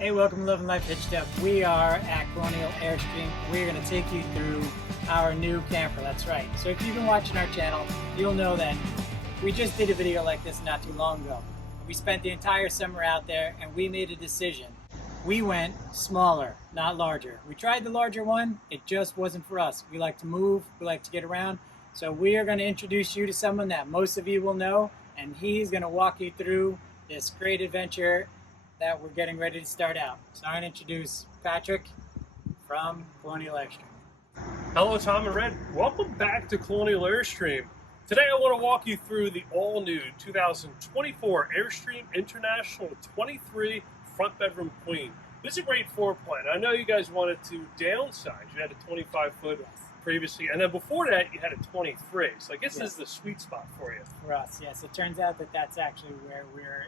Hey, welcome to Love and Life Hitched Up. We are at Colonial Airstream. We're going to take you through our new camper. That's right. So if you've been watching our channel, you'll know that we just did a video like this not too long ago. We spent the entire summer out there and we made a decision. We went smaller, not larger. We tried the larger one. It just wasn't for us. We like to move. We like to get around. So we are going to introduce you to someone that most of you will know, and he's going to walk you through this great adventure that we're getting ready to start out. So I'm going to introduce Patrick from Colonial Airstream. Hello, Tom and Red. Welcome back to Colonial Airstream. Today I want to walk you through the all-new 2024 Airstream International 23 front bedroom queen. This is a great floor plan. I know you guys wanted to downsize. You had a 25-foot previously, and then before that you had a 23. So I guess this is the sweet spot for you. For us, yes. It turns out that that's actually where we're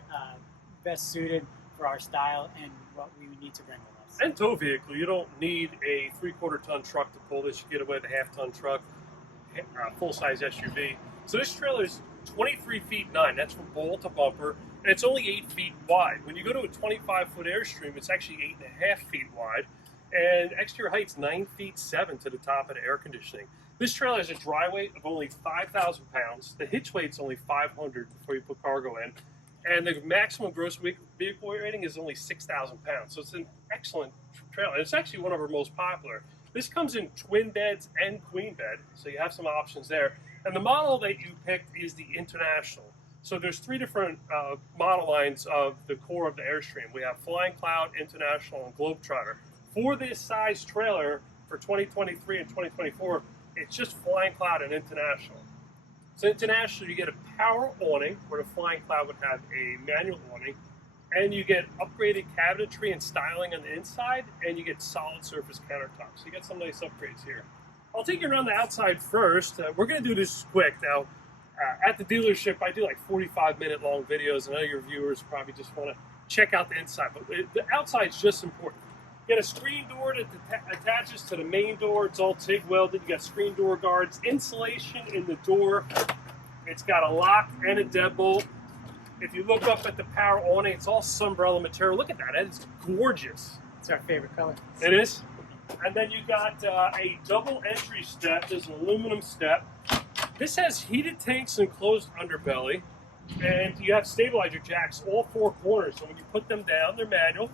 best suited for our style and what we need to bring with us. And tow vehicle. You don't need a 3/4 ton truck to pull this. You get away with a 1/2 ton truck, full-size SUV. So this trailer is 23 feet 9. That's from bowl to bumper, and it's only 8 feet wide. When you go to a 25-foot Airstream, it's actually 8.5 feet wide, and exterior height's 9 feet 7 to the top of the air conditioning. This trailer has a dry weight of only 5,000 pounds. The hitch weight's only 500 before you put cargo in. And the maximum gross vehicle weight rating is only 6,000 pounds. So it's an excellent trailer. It's actually one of our most popular. This comes in twin beds and queen bed, so you have some options there. And the model that you picked is the International. So there's 3 different model lines of the core of the Airstream. We have Flying Cloud, International, and Globetrotter. For this size trailer for 2023 and 2024, it's just Flying Cloud and International. So International, you get a power awning, where the Flying Cloud would have a manual awning, and you get upgraded cabinetry and styling on the inside, and you get solid surface countertops. So you get some nice upgrades here. I'll take you around the outside first. We're going to do this quick. Now, at the dealership, I do like 45-minute long videos, and I know your viewers probably just want to check out the inside, but the outside's just important. You got a screen door that attaches to the main door. It's all TIG welded. You got screen door guards, insulation in the door. It's got a lock and a deadbolt. If you look up at the power awning, it's all sunbrella material. Look at that. It's gorgeous. It's our favorite color. It is. And then you got a double entry step. There's an aluminum step. This has heated tanks and closed underbelly. And you have stabilizer jacks all 4 corners. So when you put them down, they're manual.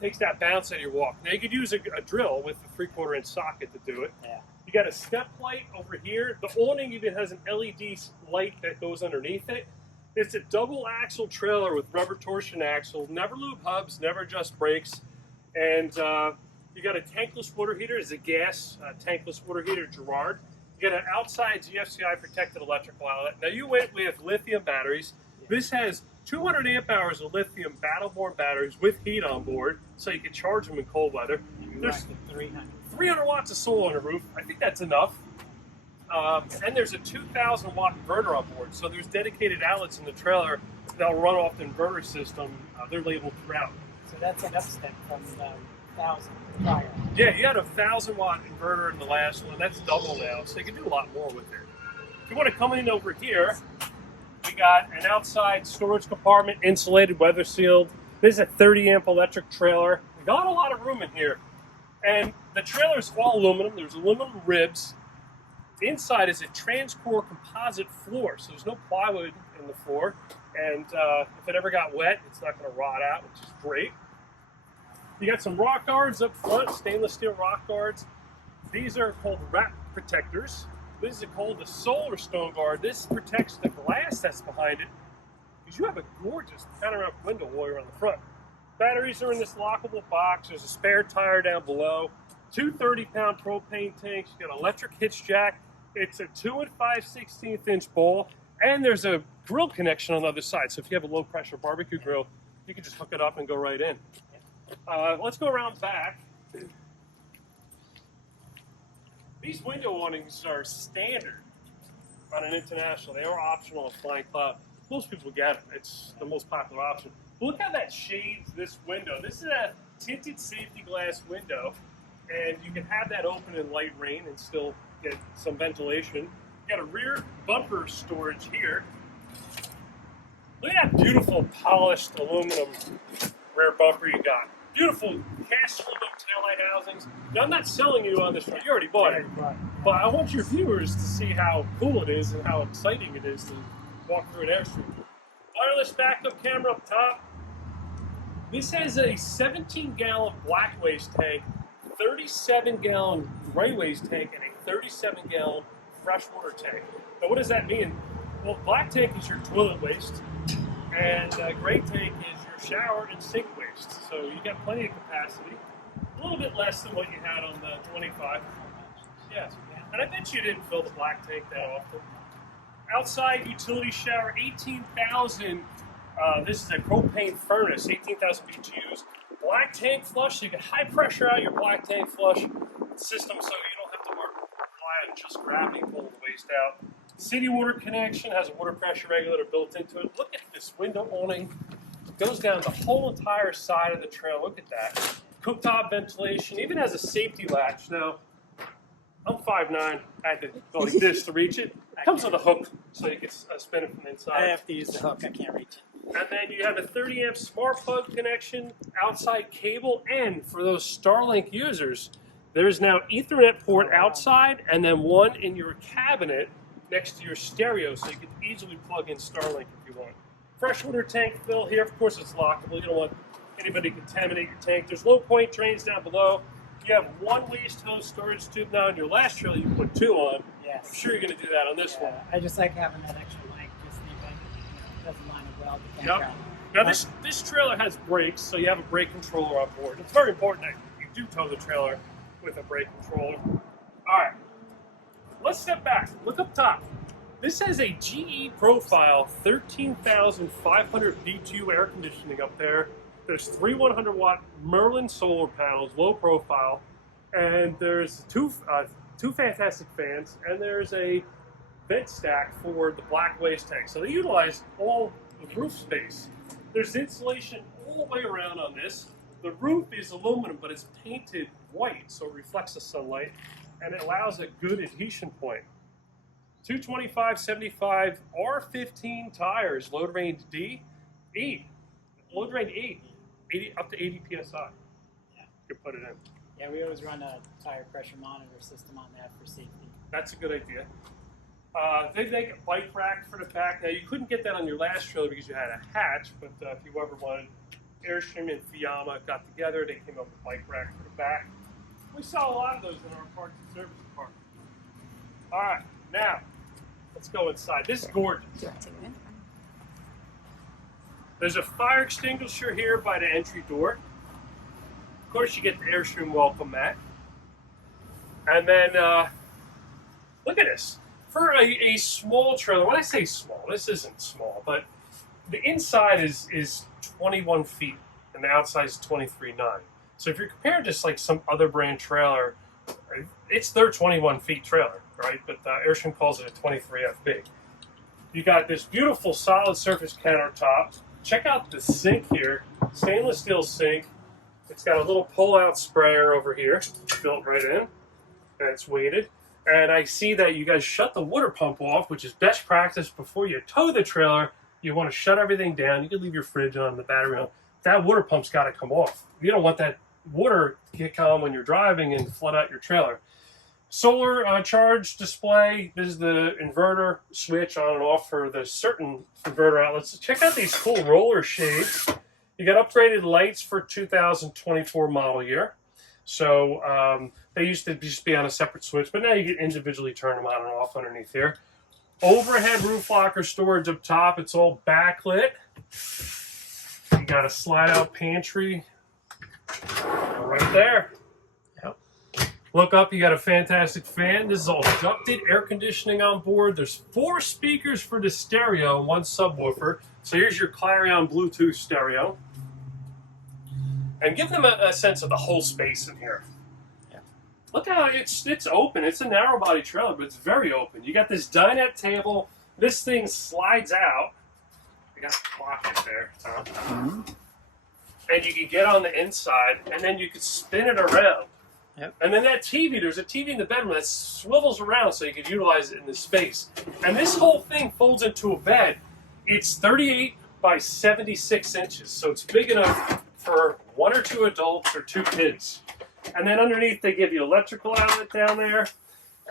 Takes that bounce out of your walk. Now you could use a drill with a 3/4 inch socket to do it. Yeah. You got a step light over here. The awning even has an LED light that goes underneath it. It's a double axle trailer with rubber torsion axle, never lube hubs, never adjust brakes, and you got a tankless water heater. It's a gas tankless water heater, Girard. You got an outside GFCI protected electrical outlet. Now you went with lithium batteries. Yeah. This has 200 amp hours of lithium battle-borne batteries with heat on board, so you can charge them in cold weather. There's 300 watts of solar on the roof. I think that's enough. And there's a 2,000 watt inverter on board, so there's dedicated outlets in the trailer that'll run off the inverter system. They're labeled throughout. So that's an upstep from the 1,000 prior. Yeah, you had a 1,000 watt inverter in the last one. That's double now, so you can do a lot more with it. If you want to come in over here, we got an outside storage compartment, insulated, weather sealed. This is a 30 amp electric trailer. We got a lot of room in here. And the trailer is all aluminum. There's aluminum ribs. The inside is a transcore composite floor, so there's no plywood in the floor. And if it ever got wet, it's not going to rot out, which is great. You got some rock guards up front, stainless steel rock guards. These are called wrap protectors. This is called the solar stone guard. This protects the glass that's behind it, because you have a gorgeous panoramic window all around the front. Batteries are in this lockable box. There's a spare tire down below. 2 30-pound propane tanks. You got an electric hitch jack. It's a 2 5/16 inch bowl, and there's a grill connection on the other side. So if you have a low-pressure barbecue grill, you can just hook it up and go right in. Let's go around back. These window awnings are standard on an International. They are optional on Flying Cloud. Most people get them. It's the most popular option. But look how that shades this window. This is a tinted safety glass window, and you can have that open in light rain and still get some ventilation. You got a rear bumper storage here. Look at that beautiful polished aluminum rear bumper you got. Beautiful cast aluminum taillight housings. Now, I'm not selling you on this truck. You already bought it. But I want your viewers to see how cool it is and how exciting it is to walk through an Airstream. Wireless backup camera up top. This has a 17-gallon black waste tank, 37-gallon gray waste tank, and a 37-gallon freshwater tank. Now, what does that mean? Well, black tank is your toilet waste, and gray tank is your shower and sink waste. So you got plenty of capacity. A little bit less than what you had on the 25. Yes, and I bet you didn't fill the black tank that often. Outside utility shower, 18,000. This is a propane furnace, 18,000 BTUs. Black tank flush, so you can high pressure out your black tank flush system so you don't have to rely on just gravity pulling the waste out. City water connection has a water pressure regulator built into it. Look at this window awning. It goes down the whole entire side of the trailer. Look at that. Cooktop ventilation, even has a safety latch. Now, I'm 5'9". I had to go like this to reach it. It comes with a hook, so you can spin it from inside. I have to use the hook. I can't reach it. And then you have a 30-amp smart plug connection, outside cable, and for those Starlink users, there is now Ethernet port outside, and then one in your cabinet next to your stereo, so you can easily plug in Starlink if you want. Freshwater tank fill here. Of course, it's lockable. You don't want anybody to contaminate your tank. There's low point drains down below. You have one waste hose storage tube. Now, in your last trailer, you put two on. Yes. I'm sure you're going to do that on this one. I just like having that extra length, just in the event it doesn't line up well. The Yep. Now, this trailer has brakes, so you have a brake controller on board. It's very important that you do tow the trailer with a brake controller. All right. Let's step back. Look up top. This has a GE profile 13,500 BTU air conditioning up there. There's 3 100-watt Merlin solar panels, low profile, and there's two fantastic fans, and there's a vent stack for the black waste tank. So they utilize all the roof space. There's insulation all the way around on this. The roof is aluminum, but it's painted white, so it reflects the sunlight, and it allows a good adhesion point. 225/75 R15 tires, load range D, 8. Load range 8. 80, up to 80 psi. Yeah. You can put it in. Yeah, we always run a tire pressure monitor system on that for safety. That's a good idea. They make a bike rack for the back. Now, you couldn't get that on your last trailer because you had a hatch, but if you ever wanted, Airstream and Fiamma got together. They came up with a bike rack for the back. We saw a lot of those in our parts and service department. All right, now, let's go inside. This is gorgeous. There's a fire extinguisher here by the entry door. Of course, you get the Airstream welcome mat. And then, look at this. For a small trailer, when I say small, this isn't small, but the inside is 21 feet and the outside is 23.9. So if you're comparing just like some other brand trailer, it's their 21 feet trailer, right? But Airstream calls it a 23FB. You got this beautiful solid surface countertop. Check out the sink here, stainless steel sink. It's got a little pull-out sprayer over here, built right in, and it's weighted. And I see that you guys shut the water pump off, which is best practice before you tow the trailer. You want to shut everything down. You can leave your fridge on, the battery on. That water pump's got to come off. You don't want that water to come when you're driving and flood out your trailer. Solar charge display. This is the inverter switch on and off for the certain inverter outlets. Check out these cool roller shades. You got upgraded lights for 2024 model year. So they used to just be on a separate switch, but now you can individually turn them on and off underneath here. Overhead roof locker storage up top. It's all backlit. You got a slide out pantry right there. Yep. Look up, you got a fantastic fan. This is all ducted air conditioning on board. There's 4 speakers for the stereo and 1 subwoofer. So here's your Clarion Bluetooth stereo. And give them a sense of the whole space in here. Yeah. Look how it's open. It's a narrow body trailer, but it's very open. You got this dinette table. This thing slides out. I got the pocket there, Tom. And you can get on the inside, and then you can spin it around. Yep. And then that TV, there's a TV in the bedroom that swivels around so you can utilize it in the space. And this whole thing folds into a bed. It's 38 by 76 inches, so it's big enough for 1 or 2 adults or 2 kids. And then underneath they give you electrical outlet down there.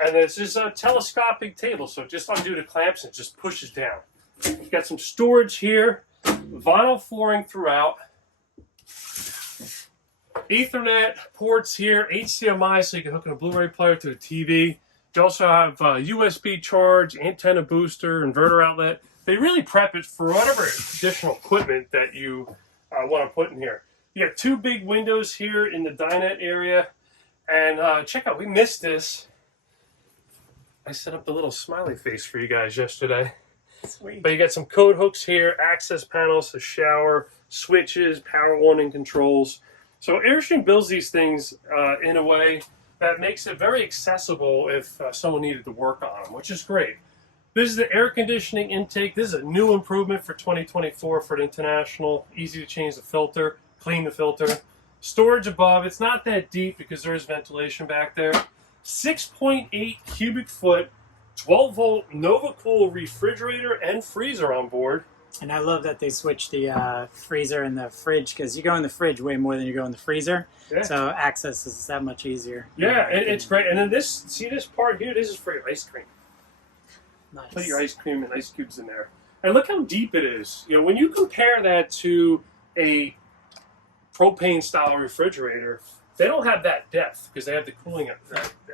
And there's this telescopic table, so just undo the clamps and it just pushes down. You got some storage here, vinyl flooring throughout, Ethernet ports here, HDMI, so you can hook in a Blu-ray player to a TV. You also have USB charge, antenna booster, inverter outlet. They really prep it for whatever additional equipment that you want to put in here. You got 2 big windows here in the dinette area, and check out, we missed this. I set up the little smiley face for you guys yesterday. Sweet. But you got some code hooks here, access panels, a shower, switches, power warning controls. So Airstream builds these things in a way that makes it very accessible if someone needed to work on them, which is great. This is the air conditioning intake. This is a new improvement for 2024 for the International. Easy to change the filter, clean the filter. Storage above, it's not that deep because there is ventilation back there. 6.8 cubic foot, 12 volt NovaCool refrigerator and freezer on board. And I love that they switched the freezer and the fridge, because you go in the fridge way more than you go in the freezer. Yeah. So access is that much easier. Yeah, and it's great. And then this, see this part here? This is for your ice cream. Nice. Put your ice cream and ice cubes in there. And look how deep it is. You know, when you compare that to a propane style refrigerator, they don't have that depth because they have the cooling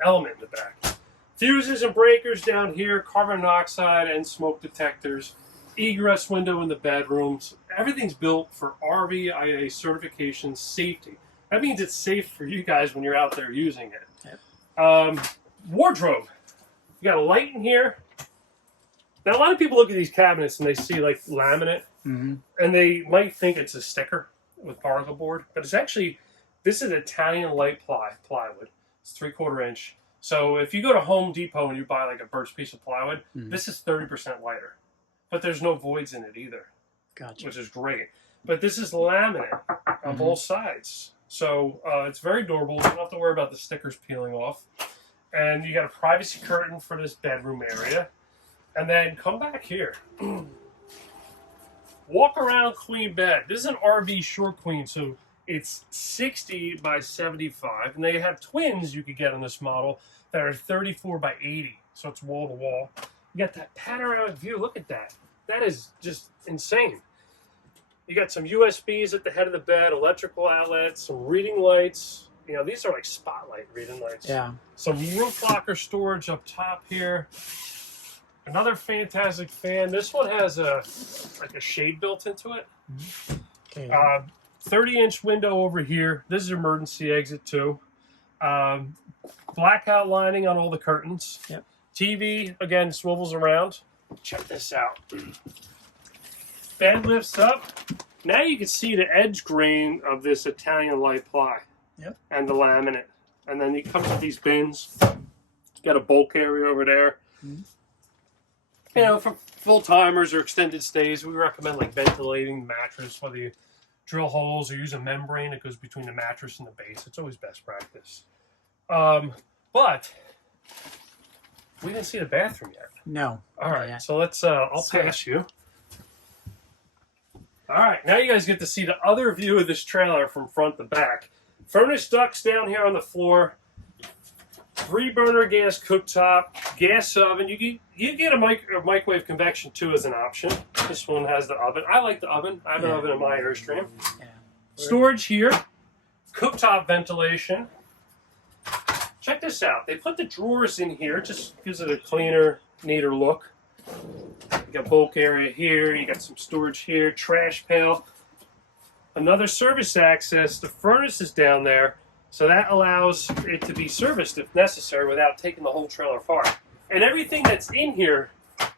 element in the back. Fuses and breakers down here, carbon monoxide and smoke detectors, egress window in the bedrooms. Everything's built for RVIA certification safety. That means it's safe for you guys when you're out there using it. Yep. Wardrobe. You got a light in here. Now, a lot of people look at these cabinets and they see like laminate, and they might think it's a sticker with particle board, but it's actually, this is Italian light plywood. It's 3/4 inch. So if you go to Home Depot and you buy like a burst piece of plywood, this is 30% lighter, but there's no voids in it either. Gotcha. Which is great. But this is laminate on both sides. So it's very durable. You don't have to worry about the stickers peeling off. And you got a privacy curtain for this bedroom area. And then come back here. Walk around queen bed. This is an RV short queen, so it's 60 by 75. And they have twins you could get on this model that are 34 by 80. So it's wall to wall. You got that panoramic view. Look at that. That is just insane. You got some USBs at the head of the bed, electrical outlets, some reading lights. You know, these are like spotlight reading lights. Yeah. Some roof locker storage up top here. Another fantastic fan. This one has a shade built into it. Okay. 30-inch window over here. This is emergency exit too. Blackout lining on all the curtains. Yep. TV, again, swivels around. Check this out. Bed lifts up. Now you can see the edge grain of this Italian light ply. Yep. And the laminate. And then you come to these bins. You got a bulk area over there. You know, for full-timers or extended stays, we recommend like ventilating the mattress, whether you drill holes or use a membrane that goes between the mattress and the base. It's always best practice. But we didn't see the bathroom yet. No. All right, so let's, I'll pass you. All right, now you guys get to see the other view of this trailer from front to back. Furnace ducts down here on the floor. 3-burner gas cooktop, gas oven. You get a microwave convection too as an option. This one has the oven. I like the oven. I have an oven in my Airstream. Yeah. Storage here. Cooktop ventilation. Check this out. They put the drawers in here. Just gives it a cleaner, neater look. You got bulk area here. You got some storage here. Trash pail. Another service access. The furnace is down there. So that allows it to be serviced if necessary without taking the whole trailer apart. And everything that's in here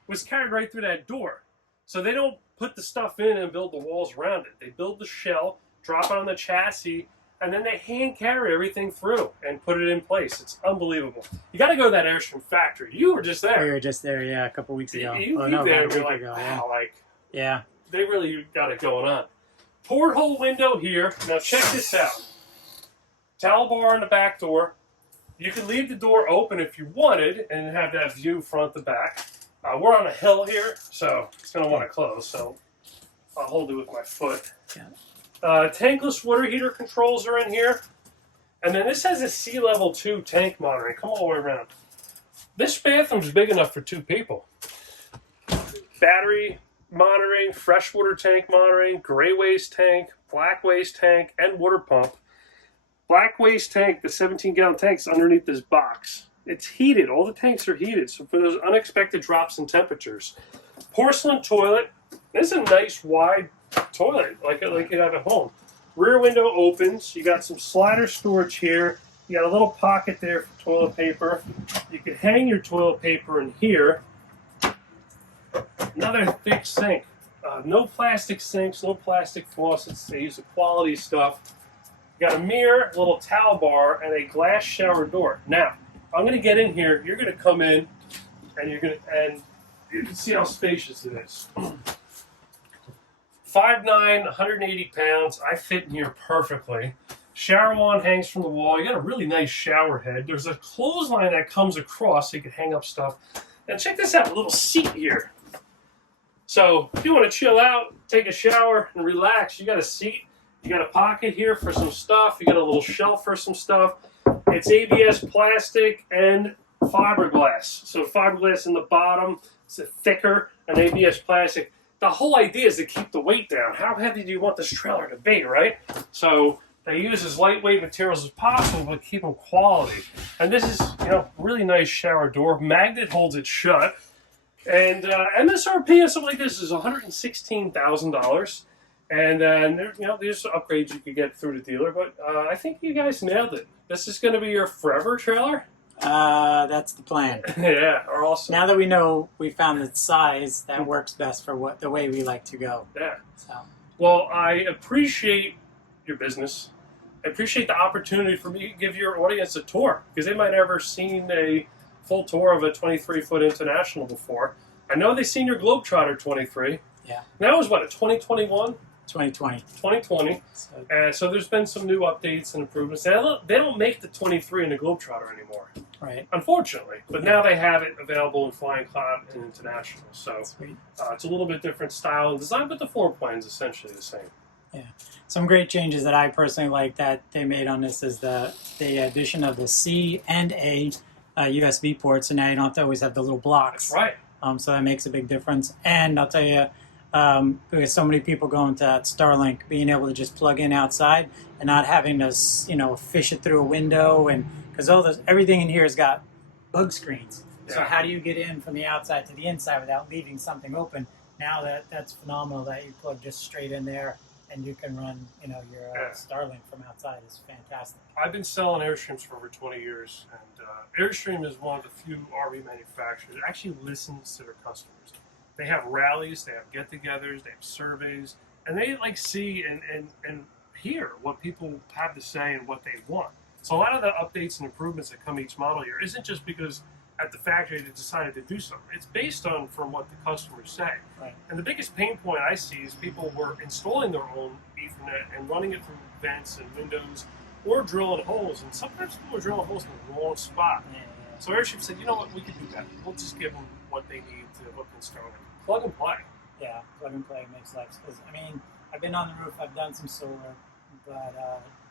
was carried right through that door. So they don't put the stuff in and build the walls around it. They build the shell, drop it on the chassis, and then they hand carry everything through and put it in place. It's unbelievable. You got to go to that Airstream factory. You were just there. We were just there, yeah, a couple weeks ago. You there and you're like, wow, like, yeah, they really got it going on. Porthole window here. Now check this out. Towel bar on the back door. You can leave the door open if you wanted and have that view front to back. We're on a hill here, so it's going to want to close. So I'll hold it with my foot. Tankless water heater controls are in here. And then this has a sea level 2 tank monitoring. Come all the way around. This bathroom's big enough for 2 people. Battery monitoring, freshwater tank monitoring, gray waste tank, black waste tank, and water pump. Black waste tank, the 17-gallon tank, is underneath this box. It's heated. All the tanks are heated, so for those unexpected drops in temperatures. Porcelain toilet. This is a nice wide toilet, like you have at home. Rear window opens. You got some slider storage here. You got a little pocket there for toilet paper. You can hang your toilet paper in here. Another thick sink. No plastic sinks, no plastic faucets. They use the quality stuff. You got a mirror, a little towel bar, and a glass shower door. Now, I'm going to get in here. You're going to come in, and you can see how spacious it is. 5'9", 180 pounds. I fit in here perfectly. Shower wand hangs from the wall. You got a really nice shower head. There's a clothesline that comes across so you can hang up stuff. And check this out, a little seat here. So if you want to chill out, take a shower, and relax, you got a seat. You got a pocket here for some stuff. You got a little shelf for some stuff. It's ABS plastic and fiberglass. So fiberglass in the bottom, it's thicker, and ABS plastic. The whole idea is to keep the weight down. How heavy do you want this trailer to be, right? So they use as lightweight materials as possible, but keep them quality. And this is, really nice shower door. Magnet holds it shut. And MSRP on something like this is $116,000. And there's upgrades you could get through the dealer. But I think you guys nailed it. This is going to be your forever trailer? That's the plan. Yeah, awesome. Now that we found the size that works best for the way we like to go. Yeah. So. Well, I appreciate your business. I appreciate the opportunity for me to give your audience a tour, because they might never seen a full tour of a 23-foot International before. I know they've seen your Globetrotter 23. Yeah. That was what, a 2021? 2020. 2020. So there's been some new updates and improvements. They don't make the 23 in the Globetrotter anymore. Right. Unfortunately. But now they have it available in Flying Cloud and International. So it's a little bit different style and design, but the floor plan's essentially the same. Yeah. Some great changes that I personally like that they made on this is the addition of the C and A USB ports. So now you don't have to always have the little blocks. That's right. So that makes a big difference. And I'll tell you, because so many people go into that Starlink, being able to just plug in outside and not having to, fish it through a window, and because everything in here has got bug screens. Yeah. So how do you get in from the outside to the inside without leaving something open? Now that's phenomenal that you plug just straight in there and you can run, your Starlink from outside. Is fantastic. I've been selling Airstreams for over 20 years, and Airstream is one of the few RV manufacturers that actually listens to their customers. They have rallies, they have get-togethers, they have surveys, and they see and hear what people have to say and what they want. So a lot of the updates and improvements that come each model year isn't just because at the factory they decided to do something. It's based on from what the customers say. Right. And the biggest pain point I see is people were installing their own Ethernet and running it through vents and windows or drilling holes. And sometimes people are drilling holes in the wrong spot. Yeah. So Airstream said, you know what, we can do that. We'll just give them what they need to hook and start. Plug and play. Yeah, plug and play makes life. Because I've been on the roof, I've done some solar, but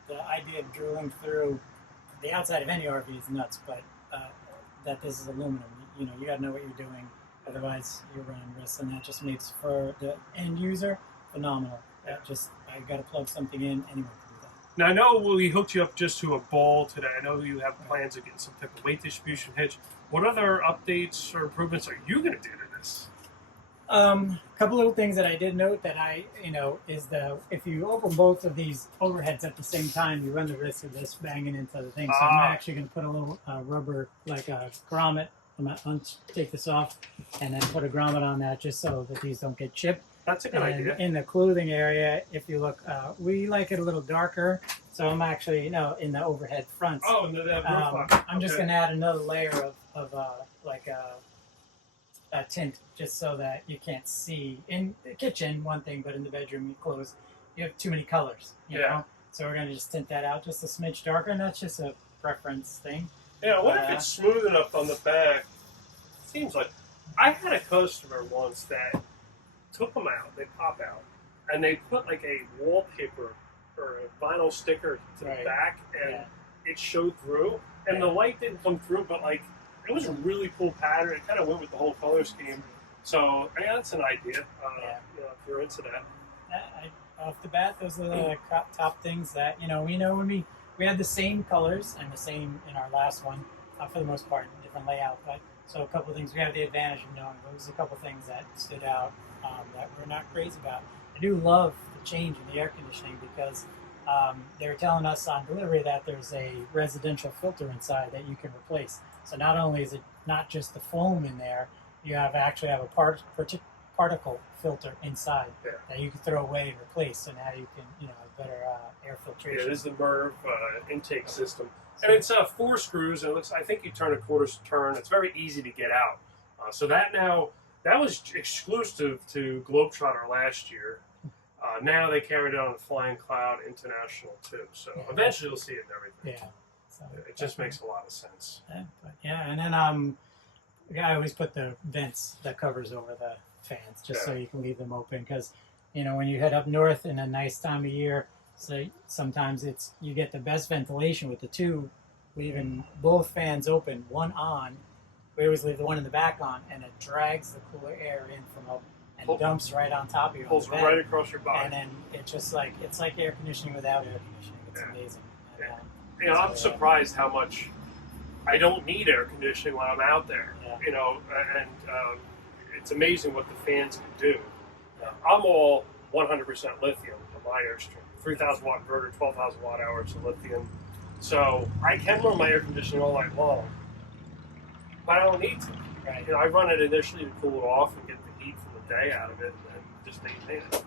the idea of drilling through the outside of any RV is nuts. But that this is aluminum, you got to know what you're doing. Otherwise, you're running risks, and that just makes for the end user phenomenal. I got to plug something in. Anyone can do that. Now I know we hooked you up just to a ball today. I know you have plans of getting some type of weight distribution hitch. What other updates or improvements are you going to do to this? A couple little things that I did note that is if you open both of these overheads at the same time, you run the risk of this banging into the thing. So I'm actually going to put a little rubber, like a grommet. I'm going to take this off and then put a grommet on that just so that these don't get chipped. That's a good idea. In the clothing area, if you look, we like it a little darker. So I'm actually, in the overhead fronts. Oh, and I'm just going to add another layer of a tint, just so that you can't see. In the kitchen, one thing, but in the bedroom, you have too many colors, you know? So we're going to just tint that out just a smidge darker, and that's just a preference thing. Yeah, what if it's smooth enough on the back? Seems like I had a customer once that took them out, they pop out, and they put like a wallpaper or a vinyl sticker to the back, and it showed through. And the light didn't come through, but like it was a really cool pattern. It kind of went with the whole color scheme. So yeah, that's an idea. You know, if you're into that. Off the bat, those are the top things that we know when we had the same colors and the same in our last one, for the most part, different layout. But so a couple of things we have the advantage of knowing. Those are a couple of things that stood out that we're not crazy about. I do love the change in the air conditioning because they were telling us on delivery that there's a residential filter inside that you can replace. So not only is it not just the foam in there, you actually have a particle filter inside that you can throw away and replace. So now you can have better air filtration. Yeah, it is the MERV intake system, and it's 4 screws. And it looks, I think you turn a quarter turn. It's very easy to get out. So that was exclusive to Globetrotter last year. Now they carried it on the Flying Cloud International too. So eventually you'll see it in everything. Yeah. So it just makes a lot of sense. And then I always put the vents, the covers over the fans, just so you can leave them open. Because when you head up north in a nice time of year, so sometimes you get the best ventilation with the two, leaving both fans open, one on. We always leave the one in the back on, and it drags the cooler air in from up and dumps right on top of you. Pulls right across your body. And then it's just like air conditioning without air conditioning. It's amazing. And, I'm surprised how much I don't need air conditioning when I'm out there. And it's amazing what the fans can do. I'm all 100% lithium on my Airstream. 3,000 watt inverter, 12,000 watt hours of lithium. So I can run my air conditioning all night long, but I don't need to. Right. I run it initially to cool it off and get the heat from the day out of it, and just maintain it.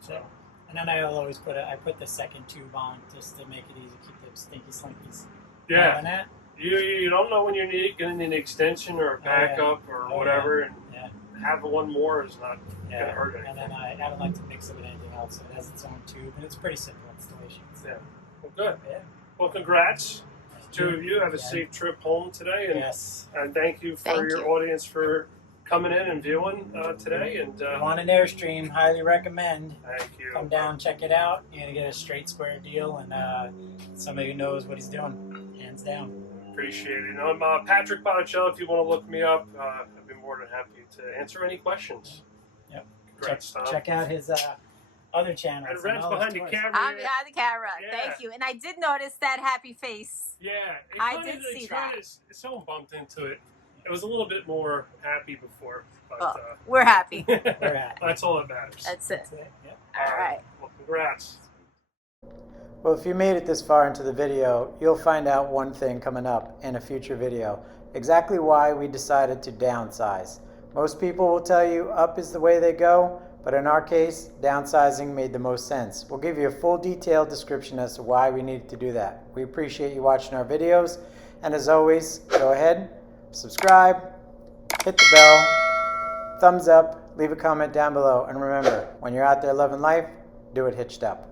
So. And then I'll always put the second tube on just to make it easy to keep the stinky slinkies. Yeah. And that. You don't know when you're going to need an extension or a backup or whatever, and having one more is not going to hurt anything. And then I don't like to mix it with anything else. So it has its own tube, and it's pretty simple installation. So. Yeah. Well, good. Yeah. Well, congrats to you. Have a safe trip home today, and thank you for your audience for coming in and viewing today. And on an Airstream, highly recommend. Thank you. Come down, check it out. You're gonna get a straight square deal, and somebody who knows what he's doing, hands down. Appreciate it. I'm Patrick Botticelli. If you want to look me up, I'd be more than happy to answer any questions. Yep. Congrats, check out his other channels. And Red's behind the camera. I'm behind the camera. Thank you. And I did notice that happy face. Yeah. I did see that. Someone bumped into it. It was a little bit more happy before. But, we're happy. We're happy. That's all that matters. That's it. Yep. All right. Well, congrats. Well, if you made it this far into the video, you'll find out one thing coming up in a future video. Exactly why we decided to downsize. Most people will tell you up is the way they go, but in our case, downsizing made the most sense. We'll give you a full detailed description as to why we needed to do that. We appreciate you watching our videos, and as always, go ahead, subscribe, hit the bell, thumbs up, leave a comment down below, and remember, when you're out there loving life, do it hitched up.